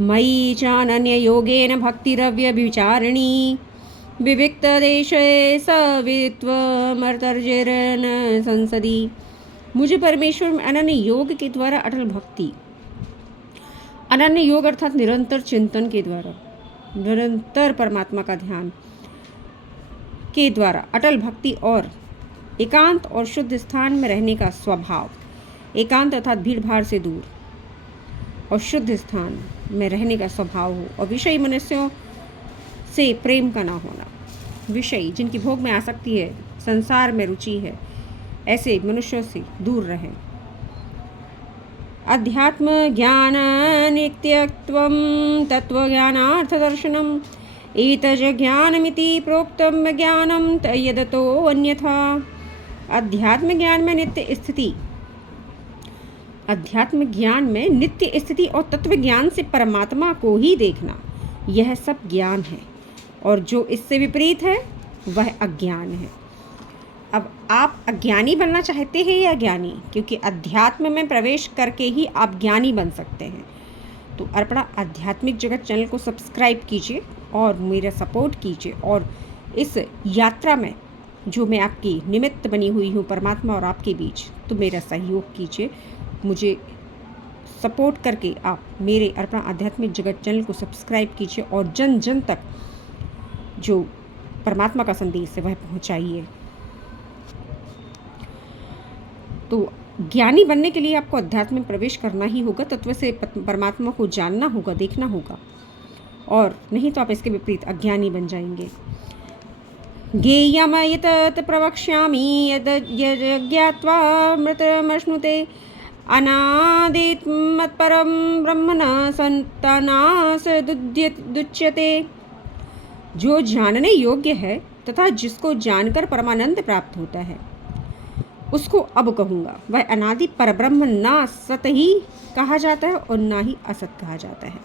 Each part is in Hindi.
मयि चानन्ययोगेन भक्तिरव्यभिचारिणी विविक्तदेशे सवित्वमर्तर्जन संसदी। मुझे परमेश्वर में अनन्य योग के द्वारा अटल भक्ति, अनन्य योग अर्थात निरंतर चिंतन के द्वारा, निरंतर परमात्मा का ध्यान के द्वारा अटल भक्ति और एकांत और शुद्ध स्थान में रहने का स्वभाव, एकांत अर्थात भीड़ भाड़ से दूर और शुद्ध स्थान में रहने का स्वभाव हो, और विषयी मनुष्यों से प्रेम का ना होना। विषयी जिनकी भोग में आसक्ति है, संसार में रुचि है, ऐसे मनुष्यों से दूर रहें। अध्यात्म ज्ञान नित्यत्वं तत्वज्ञानार्थ दर्शनम एतज ज्ञानमिति प्रोक्तम ज्ञानम तयदतो अन्यथा। अध्यात्म ज्ञान में नित्य स्थिति, अध्यात्म ज्ञान में नित्य स्थिति और तत्व ज्ञान से परमात्मा को ही देखना, यह सब ज्ञान है, और जो इससे विपरीत है वह अज्ञान है। अब आप अज्ञानी बनना चाहते हैं या ज्ञानी? क्योंकि अध्यात्म में प्रवेश करके ही आप ज्ञानी बन सकते हैं। तो अर्पणा आध्यात्मिक जगत चैनल को सब्सक्राइब कीजिए और मेरा सपोर्ट कीजिए, और इस यात्रा में जो मैं आपकी निमित्त बनी हुई हूँ परमात्मा और आपके बीच, तो मेरा सहयोग कीजिए। मुझे सपोर्ट करके आप मेरे अर्पणा आध्यात्मिक जगत चैनल को सब्सक्राइब कीजिए और जन जन तक जो परमात्मा का संदेश है वह पहुँचाइए। तो ज्ञानी बनने के लिए आपको अध्यात्म में प्रवेश करना ही होगा, तत्व से परमात्मा को जानना होगा, देखना होगा, और नहीं तो आप इसके विपरीत अज्ञानी बन जाएंगे। ज्ञेयम् एतत् प्रवक्ष्यामि यद् ज्ञात्वा मृतमश्नुते अनादित् मत्परं ब्रह्म न संतानासदुच्यते। जो जानने योग्य है तथा जिसको जानकर परमानंद प्राप्त होता है, उसको अब कहूँगा। वह अनादि परब्रह्म ना सत ही कहा जाता है और ना ही असत कहा जाता है।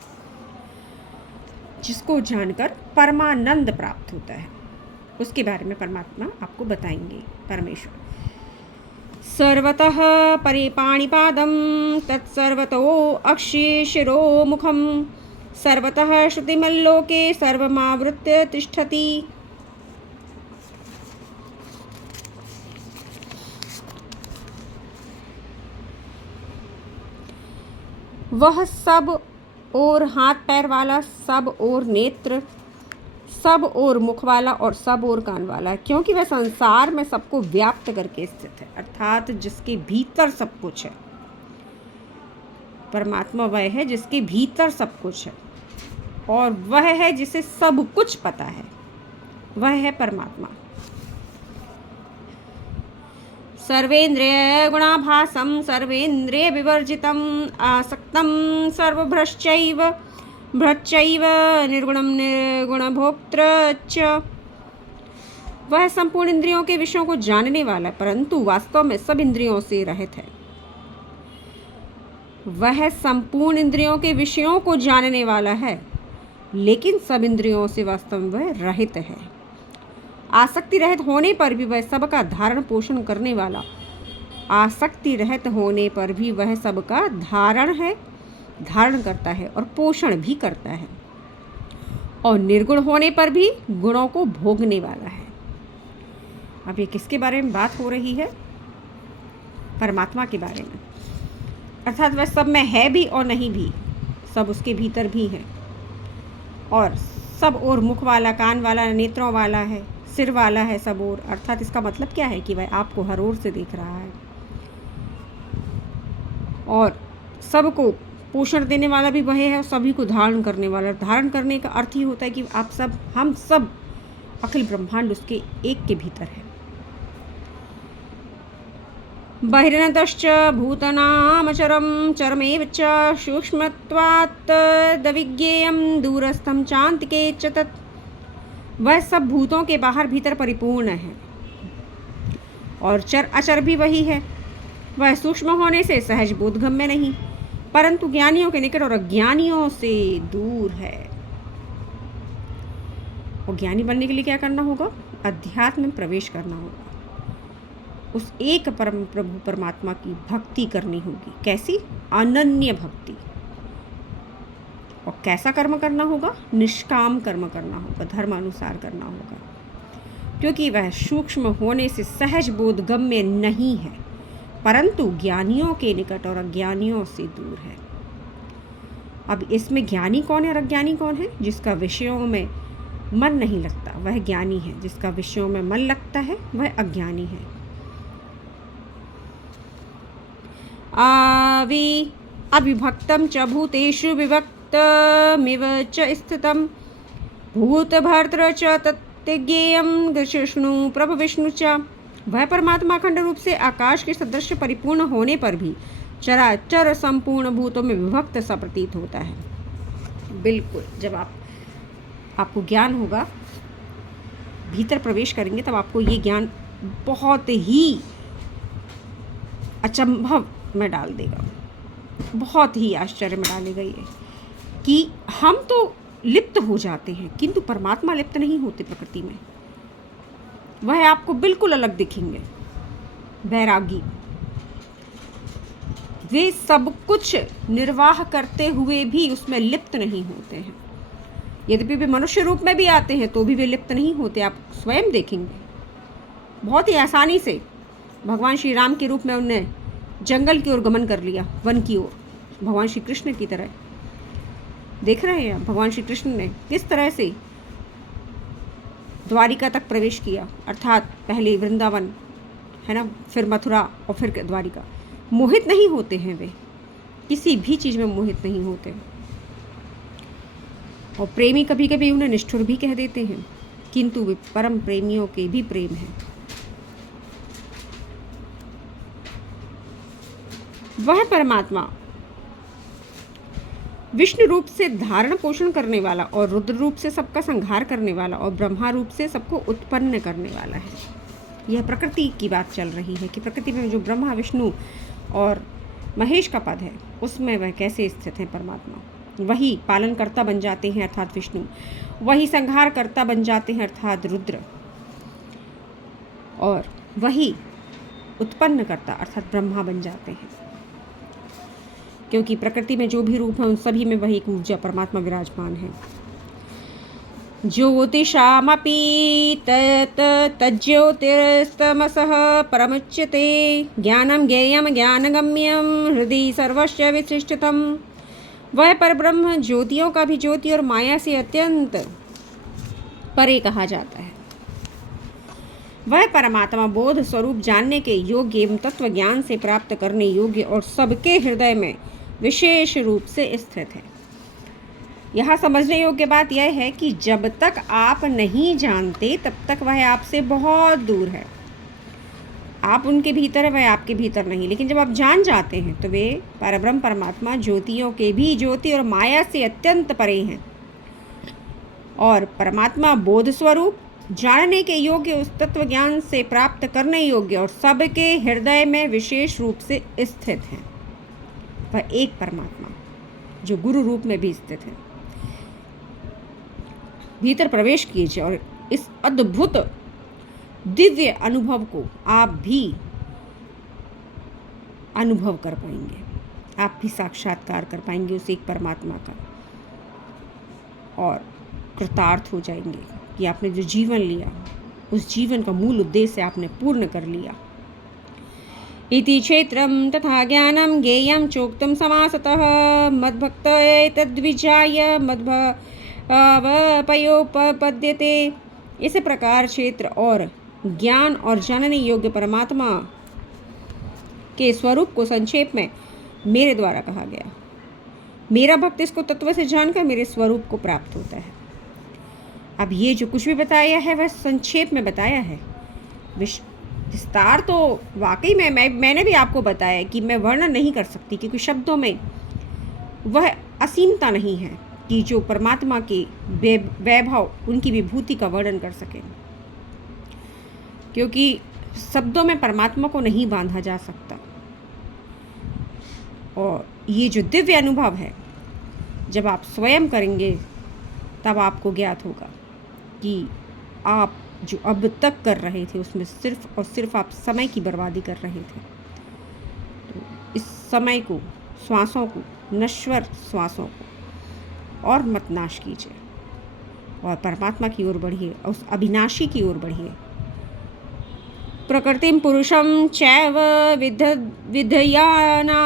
जिसको जानकर परमानंद प्राप्त होता है, उसके बारे में परमात्मा आपको बताएंगे। परमेश्वर सर्वतः परिपाणिपादं तत्सर्वतो अक्षिशिरो मुखं सर्वतः श्रुतिमल्लोके सर्वमावृत्य तिष्ठति। वह सब और हाथ पैर वाला, सब और नेत्र, सब और मुख वाला और सब और कान वाला है, क्योंकि वह संसार में सबको व्याप्त करके स्थित है, अर्थात जिसके भीतर सब कुछ है। परमात्मा वह है जिसके भीतर सब कुछ है, और वह है जिसे सब कुछ पता है, वह है परमात्मा। सर्वेन्द्रिय गुणाभासं सर्वेन्द्रिय विवर्जितम् आसक्तं सर्वभ्रश्चैव भ्रश्चैव निर्गुणं निर्गुणभोक्तृ च। वह संपूर्ण इंद्रियों के विषयों को जानने वाला है, परंतु वास्तव में सब इंद्रियों से रहित है। वह संपूर्ण इंद्रियों के विषयों को जानने वाला है, लेकिन सब इंद्रियों से वास्तव में वह रहित है। आसक्ति रहित होने पर भी वह सबका धारण पोषण करने वाला, आसक्ति रहित होने पर भी वह सबका धारण करता है और पोषण भी करता है, और निर्गुण होने पर भी गुणों को भोगने वाला है। अब ये किसके बारे में बात हो रही है? परमात्मा के बारे में, अर्थात वह सब में है भी और नहीं भी, सब उसके भीतर भी है, और सब और मुख वाला, कान वाला, नेत्रों वाला है, सिर वाला है सब और। अर्थात इसका मतलब क्या है कि वह आपको हर ओर से देख रहा है, और सबको पोषण देने वाला भी वह है, और सभी को धारण करने वाला। धारण करने का अर्थ ही होता है कि आप सब, हम सब, अखिल ब्रह्मांड उसके एक के भीतर है। बहिर्नतश्च भूतनामचरं चरमेव च सूक्ष्मत्वात् दविज्ञेयं दूरस्थं चान्तिके च तत्। वह सब भूतों के बाहर भीतर परिपूर्ण है, और चर अचर भी वही है। वह सूक्ष्म होने से सहज बोधगम्य नहीं, परंतु ज्ञानियों के निकट और अज्ञानियों से दूर है। और ज्ञानी बनने के लिए क्या करना होगा? अध्यात्म में प्रवेश करना होगा। उस एक परम प्रभु परमात्मा की भक्ति करनी होगी। कैसी? अनन्य भक्ति। और कैसा कर्म करना होगा? निष्काम कर्म करना होगा, धर्मानुसार करना होगा, क्योंकि वह सूक्ष्म होने से सहज बोधगम्य नहीं है, परंतु ज्ञानियों के निकट और अज्ञानियों से दूर है। अब इसमें ज्ञानी कौन है और अज्ञानी कौन है? जिसका विषयों में मन नहीं लगता वह ज्ञानी है, जिसका विषयों में मन लगता है वह अज्ञानी है। अविभक्तं च भूतेषु विभक्तमिव च स्थितं भूतभर्तृ च तत्ज्ञेयं विष्णु प्रभु विष्णु च। वह परमात्मा अखंड रूप से आकाश के सदृश परिपूर्ण होने पर भी चराचर संपूर्ण भूतों में विभक्त सा प्रतीत होता है। बिल्कुल, जब आपको ज्ञान होगा, भीतर प्रवेश करेंगे, तब आपको ये ज्ञान बहुत ही अचंभव में डाल देगा, बहुत ही आश्चर्य में डालेगा ये कि हम तो लिप्त हो जाते हैं, किंतु परमात्मा लिप्त नहीं होते प्रकृति में। वह आपको बिल्कुल अलग दिखेंगे। वैरागी, वे सब कुछ निर्वाह करते हुए भी उसमें लिप्त नहीं होते हैं। यद्यपि वे मनुष्य रूप में भी आते हैं तो भी वे लिप्त नहीं होते। आप स्वयं देखेंगे, बहुत ही आसानी से भगवान श्री राम के रूप में उन्होंने जंगल की ओर गमन कर लिया, वन की ओर, भगवान श्री कृष्ण की तरह। देख रहे हैं भगवान श्री कृष्ण ने किस तरह से द्वारिका तक प्रवेश किया, अर्थात पहले वृंदावन है ना, फिर मथुरा और फिर द्वारिका। मोहित नहीं होते हैं वे, किसी भी चीज़ में मोहित नहीं होते। और प्रेमी कभी कभी उन्हें निष्ठुर भी कह देते हैं, किंतु वे परम प्रेमियों के भी प्रेम हैं। वह परमात्मा विष्णु रूप से धारण पोषण करने वाला और रुद्र रूप से सबका संहार करने वाला और ब्रह्मा रूप से सबको उत्पन्न करने वाला है। यह प्रकृति की बात चल रही है कि प्रकृति में जो ब्रह्मा विष्णु और महेश का पद है उसमें वह कैसे स्थित है परमात्मा। वही पालनकर्ता बन जाते हैं अर्थात विष्णु, वही संहारकर्ता बन जाते हैं अर्थात रुद्र, और वही उत्पन्न करता अर्थात ब्रह्मा बन जाते हैं। क्योंकि प्रकृति में जो भी रूप है उन सभी में वही एक ऊर्जा परमात्मा विराजमान है। ज्योतिषामपि तज्ज्योतिस्तमसः परमुच्यते ज्ञानं ज्ञेयं ज्ञानगम्यं हृदि सर्वस्य विशिष्टतम। वह परब्रह्म ज्योतियों का भी ज्योति और माया से अत्यंत परे कहा जाता है। वह परमात्मा बोध स्वरूप जानने के योग्य एवं तत्व ज्ञान से प्राप्त करने योग्य और सबके हृदय में विशेष रूप से स्थित है। यहाँ समझने योग्य बात यह है कि जब तक आप नहीं जानते तब तक वह आपसे बहुत दूर है। आप उनके भीतर है, वह आपके भीतर नहीं। लेकिन जब आप जान जाते हैं तो वे परब्रह्म परमात्मा ज्योतियों के भी ज्योति और माया से अत्यंत परे हैं। और परमात्मा बोध स्वरूप जानने के योग्य, उस तत्व ज्ञान से प्राप्त करने योग्य और सबके हृदय में विशेष रूप से स्थित है। वह एक परमात्मा जो गुरु रूप में भी स्थित है। भीतर प्रवेश कीजिए और इस अद्भुत दिव्य अनुभव को आप भी अनुभव कर पाएंगे, आप भी साक्षात्कार कर पाएंगे उस एक परमात्मा का, और कृतार्थ हो जाएंगे कि आपने जो जीवन लिया उस जीवन का मूल उद्देश्य आपने पूर्ण कर लिया। इति क्षेत्रं तथा ज्ञानं ज्ञेयं चोक्तं समासतः मद्भक्त तद्विजाय मद्भवपयोपपद्यते। इस प्रकार क्षेत्र और ज्ञान और जानने योग्य परमात्मा के स्वरूप को संक्षेप में मेरे द्वारा कहा गया। मेरा भक्त इसको तत्व से जानकर मेरे स्वरूप को प्राप्त होता है। अब ये जो कुछ भी बताया है वह संक्षेप में बताया है। विस्तार तो वाकई में मैंने भी आपको बताया कि मैं वर्णन नहीं कर सकती, क्योंकि शब्दों में वह असीमता नहीं है कि जो परमात्मा के वैभव, उनकी विभूति का वर्णन कर सके। क्योंकि शब्दों में परमात्मा को नहीं बांधा जा सकता। और ये जो दिव्य अनुभव है, जब आप स्वयं करेंगे तब आपको ज्ञात होगा कि आप जो अब तक कर रहे थे उसमें सिर्फ और सिर्फ आप समय की बर्बादी कर रहे थे। तो इस समय को, श्वासों को, नश्वर श्वासों को और मत नाश कीजिए और परमात्मा की ओर बढ़िए, उस अविनाशी की ओर बढ़िए। प्रकृतिं पुरुषं चैव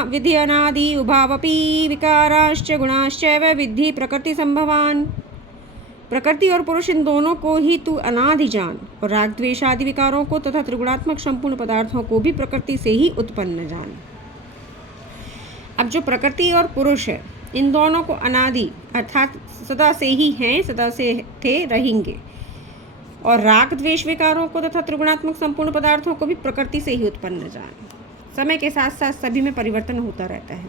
विध्यनादि उभावपि विकाराश्च गुणाश्चैव विद्धि प्रकृति संभवान। प्रकृति और पुरुष इन दोनों को ही तू अनादि जान और राग द्वेष आदि विकारों को तथा त्रिगुणात्मक संपूर्ण पदार्थों को भी प्रकृति से ही उत्पन्न जान। अब जो प्रकृति और पुरुष है, इन दोनों को अनादि अर्थात सदा से ही हैं, सदा से थे, रहेंगे, और राग द्वेष विकारों को तथा त्रिगुणात्मक संपूर्ण पदार्थों को भी प्रकृति से ही उत्पन्न जान। समय के साथ साथ सभी में परिवर्तन होता रहता है,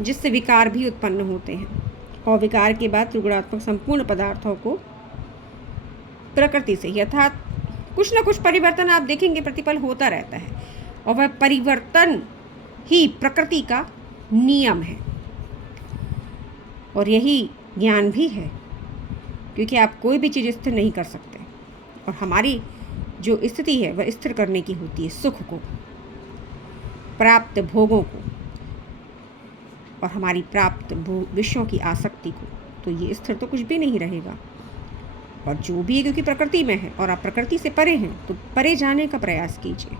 जिससे विकार भी उत्पन्न होते हैं, और विकार के बाद त्रिगुणात्मक संपूर्ण पदार्थों को प्रकृति से ही, अर्थात कुछ न कुछ परिवर्तन आप देखेंगे प्रतिपल होता रहता है, और वह परिवर्तन ही प्रकृति का नियम है। और यही ज्ञान भी है, क्योंकि आप कोई भी चीज़ स्थिर नहीं कर सकते, और हमारी जो स्थिति है वह स्थिर करने की होती है, सुख को, प्राप्त भोगों को और हमारी प्राप्त विषयों की आसक्ति को। तो ये स्थिर तो कुछ भी नहीं रहेगा, और जो भी है क्योंकि प्रकृति में है और आप प्रकृति से परे हैं, तो परे जाने का प्रयास कीजिए,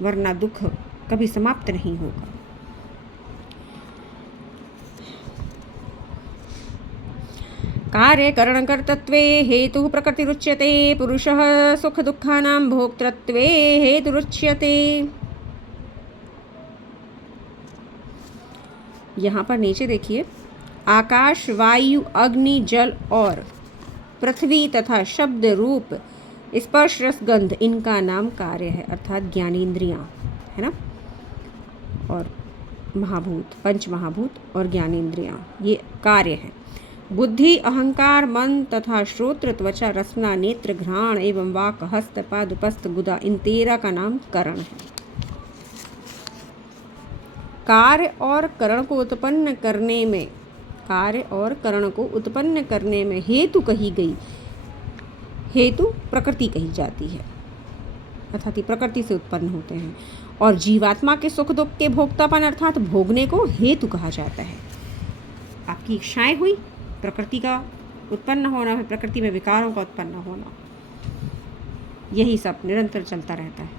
वरना दुख कभी समाप्त नहीं होगा। कार्य करण कर्तृत्वे हेतु प्रकृतिरुच्यते, पुरुषः सुख दुःखानां भोक्तृत्वे हेतुरुच्यते। यहाँ पर नीचे देखिए, आकाश, वायु, अग्नि, जल और पृथ्वी तथा शब्द, रूप, स्पर्श, रस, गंध, इनका नाम कार्य है, अर्थात ज्ञानेंद्रियाँ है ना, और महाभूत, पंच महाभूत और ज्ञानेंद्रियाँ ये कार्य है। बुद्धि, अहंकार, मन तथा श्रोत्र, त्वचा, रसना, नेत्र, घ्राण एवं वाक, हस्त, पाद, उपस्थ, गुदा, इन 13 का नाम करण है। कार्य और करण को उत्पन्न करने में, कार्य और करण को उत्पन्न करने में हेतु कही गई, हेतु प्रकृति कही जाती है, अर्थात प्रकृति से उत्पन्न होते हैं, और जीवात्मा के सुख दुख के भोक्तापन अर्थात भोगने को हेतु कहा जाता है। आपकी इच्छाएं हुई, प्रकृति का उत्पन्न होना, प्रकृति में विकारों का उत्पन्न होना, यही सब निरंतर चलता रहता है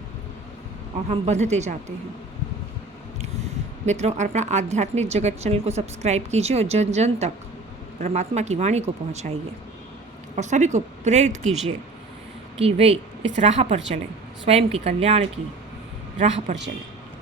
और हम बंधते जाते हैं। मित्रों, अपना आध्यात्मिक जगत चैनल को सब्सक्राइब कीजिए और जन जन तक परमात्मा की वाणी को पहुंचाइए, और सभी को प्रेरित कीजिए कि वे इस राह पर चलें, स्वयं के कल्याण की राह पर चलें।